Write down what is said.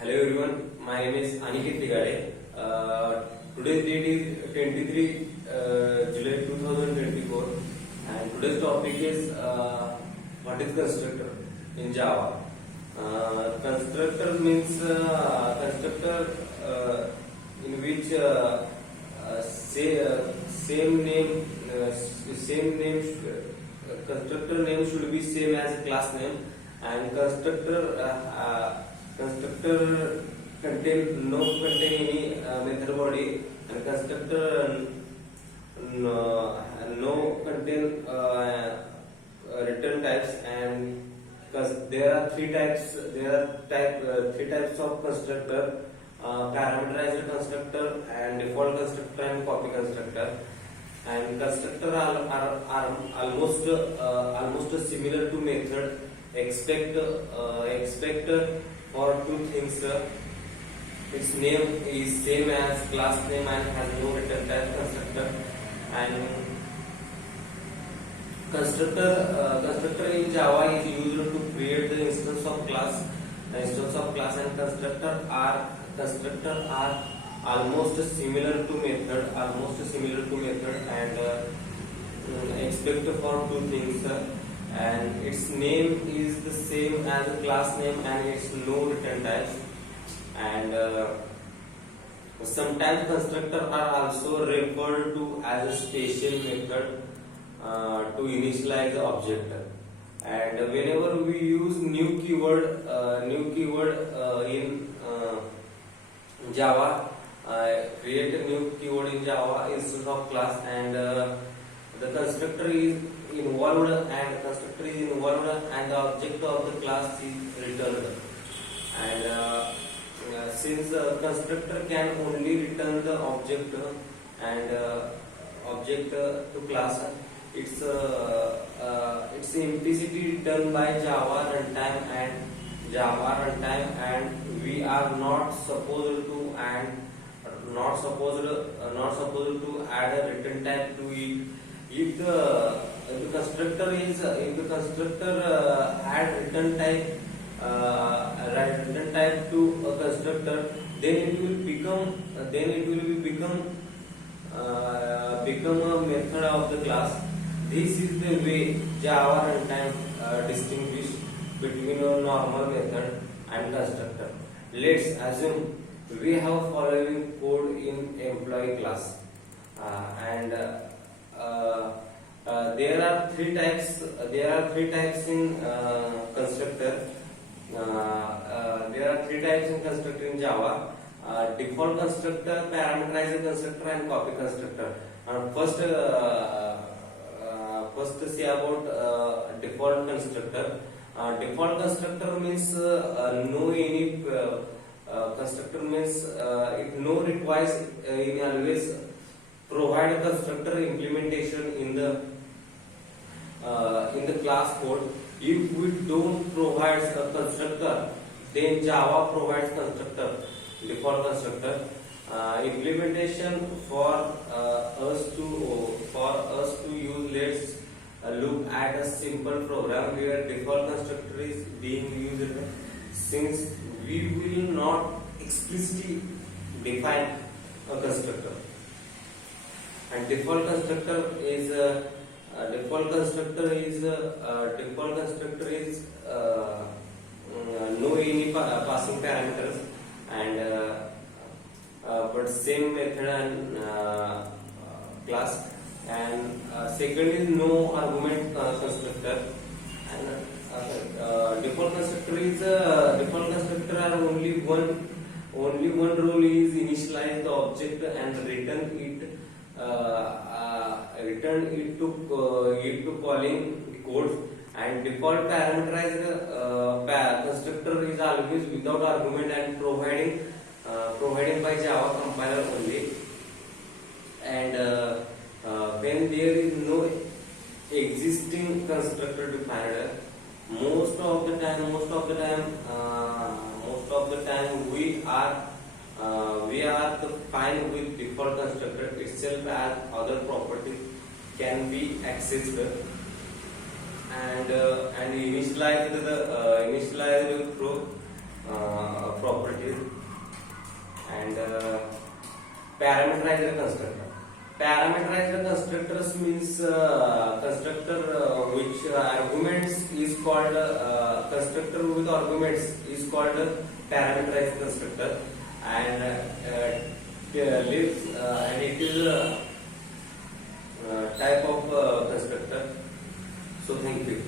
Hello everyone, my name is Anikett. Today's date is 23 July 2024 and today's topic is what is constructor in Java. Constructor means constructor in which same name constructor name should be same as class name, and constructor contain any method body, and constructor no contain return types. And because there are three types of constructor: parameterized constructor and default constructor and copy constructor. And constructor are almost similar to method, except for two things. Its name is same as class name and has no return type. Constructor and constructor in Java is used to create the instance of class. And constructor are almost similar to method, and except for two things. And its name is the same as the class name and its no return types. And sometimes constructor are also referred to as a special method to initialize the object. And whenever we use new keyword in Java, create a new keyword in Java instead of class, and the constructor is involved, and the object of the class is returned. And since the constructor can only return the object and object to class, it's implicitly done by Java runtime, and we are not supposed to add a return type to it. If the constructor add return type to a constructor, then it will become a method of the class. This is the way Java runtime distinguish between a normal method and constructor. Let's assume we have following code in employee class, and there are three types in constructor. There are three types in constructor in Java: default constructor, parameterized constructor, and copy constructor. First say about default constructor. Default constructor means constructor means it no requires in always provide constructor implementation in the class code. If we don't provide a constructor, then Java provides constructor, default constructor implementation for us to use. Let's look at a simple program where default constructor is being used. Since we will not explicitly define a constructor, and default constructor is no any passing parameters, and but same method and class. And second is no argument constructor. And default constructor are only one role is initialize the object and return it to calling codes. And default parameterized constructor is always without argument and providing by Java compiler only. And when there is no existing constructor defined, most of the time we are fine with default constructor itself, as other properties can be accessed and initialized through properties. parameterized constructor. Parameterized constructors means constructor which arguments is called constructor with arguments is called parameterized constructor, and lives and it is a type of constructor. So thank you.